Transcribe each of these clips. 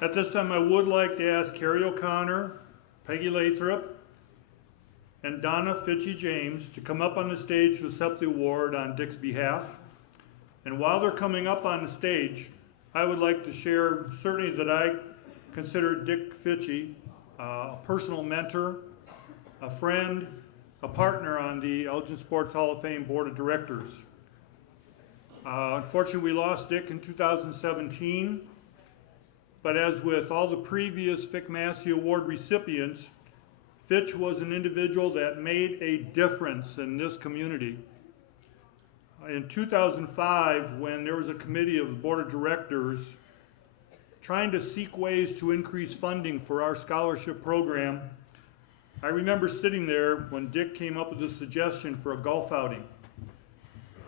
At this time, I would like to ask Carrie O'Connor, Peggy Lathrop, and Donna Fitchie James to come up on the stage to accept the award on Dick's behalf. And while they're coming up on the stage, I would like to share certainly that I consider Dick Fitchie a personal mentor, a friend, a partner on the Elgin Sports Hall of Fame Board of Directors. Unfortunately, we lost Dick in 2017, but as with all the previous Masi Award recipients, Fitch was an individual that made a difference in this community. In 2005, when there was a committee of the Board of Directors trying to seek ways to increase funding for our scholarship program, I remember sitting there when Dick came up with the suggestion for a golf outing.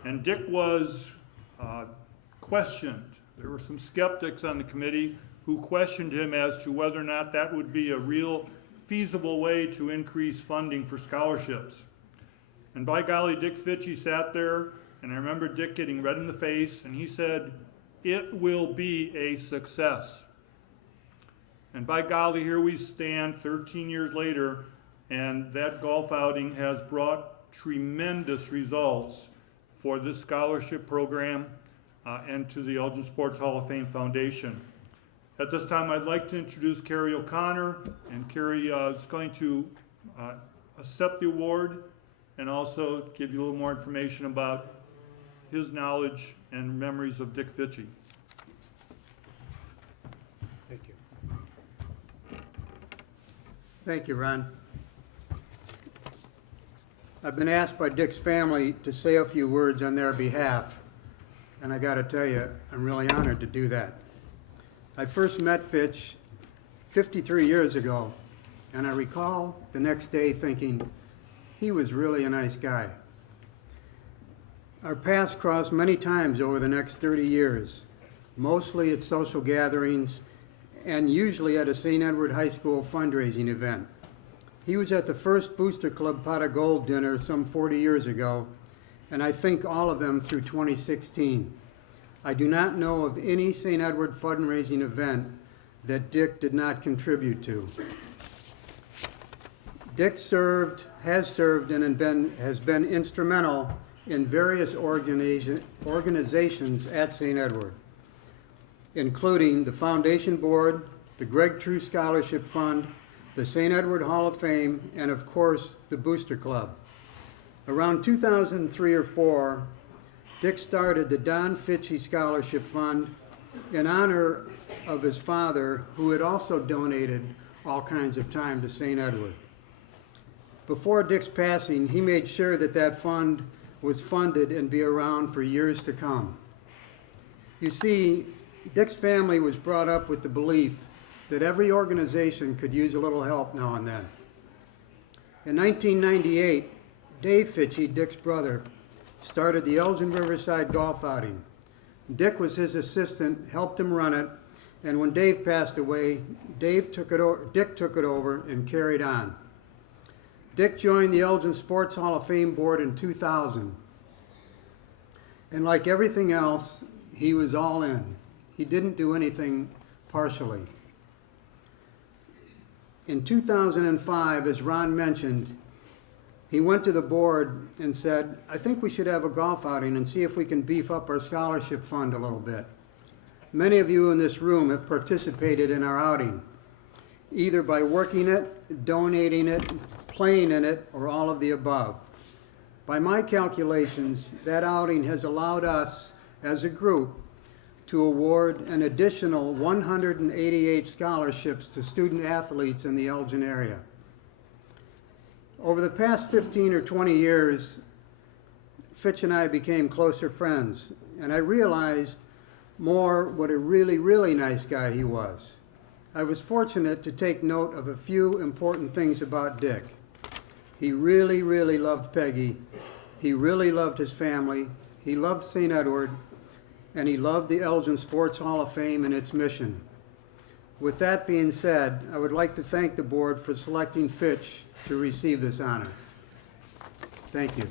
And Dick was questioned. There were some skeptics on the committee who questioned him as to whether or not that would be a real feasible way to increase funding for scholarships. And by golly, Dick Fitchie sat there, and I remember Dick getting red in the face, and he said, "It will be a success." And by golly, here we stand 13 years later, and that golf outing has brought tremendous results for this scholarship program and to the Elgin Sports Hall of Fame Foundation. At this time, I'd like to introduce Carrie O'Connor, and Carrie is going to accept the award and also give you a little more information about his knowledge and memories of Dick Fitchie. Thank you. Thank you, Ron. I've been asked by Dick's family to say a few words on their behalf, and I got to tell you, I'm really honored to do that. I first met Fitch 53 years ago, and I recall the next day thinking, he was really a nice guy. Our paths crossed many times over the next 30 years, mostly at social gatherings and usually at a St. Edward High School fundraising event. He was at the first Booster Club Pot of Gold dinner some 40 years ago, and I think all of them through 2016. I do not know of any St. Edward fundraising event that Dick did not contribute to. Dick has served and has been instrumental in various organizations at St. Edward, including the Foundation Board, the Greg True Scholarship Fund, the St. Edward Hall of Fame, and of course, the Booster Club. Around 2003 or 4, Dick started the Don Fitchie Scholarship Fund in honor of his father, who had also donated all kinds of time to St. Edward. Before Dick's passing, he made sure that that fund was funded and be around for years to come. You see, Dick's family was brought up with the belief that every organization could use a little help now and then. In 1998, Dave Fitchie, Dick's brother, started the Elgin Riverside Golf Outing. Dick was his assistant, helped him run it, and when Dave passed away, Dick took it over and carried on. Dick joined the Elgin Sports Hall of Fame Board in 2000. And like everything else, he was all in. He didn't do anything partially. In 2005, as Ron mentioned, he went to the board and said, I think we should have a golf outing and see if we can beef up our scholarship fund a little bit. Many of you in this room have participated in our outing, either by working it, donating it, playing in it, or all of the above. By my calculations, that outing has allowed us as a group to award an additional 188 scholarships to student athletes in the Elgin area. Over the past 15 or 20 years, Fitch and I became closer friends, and I realized more what a really, really nice guy he was. I was fortunate to take note of a few important things about Dick. He really, really loved Peggy. He really loved his family. He loved St. Edward, and he loved the Elgin Sports Hall of Fame and its mission. With that being said, I would like to thank the board for selecting Fitch to receive this honor. Thank you.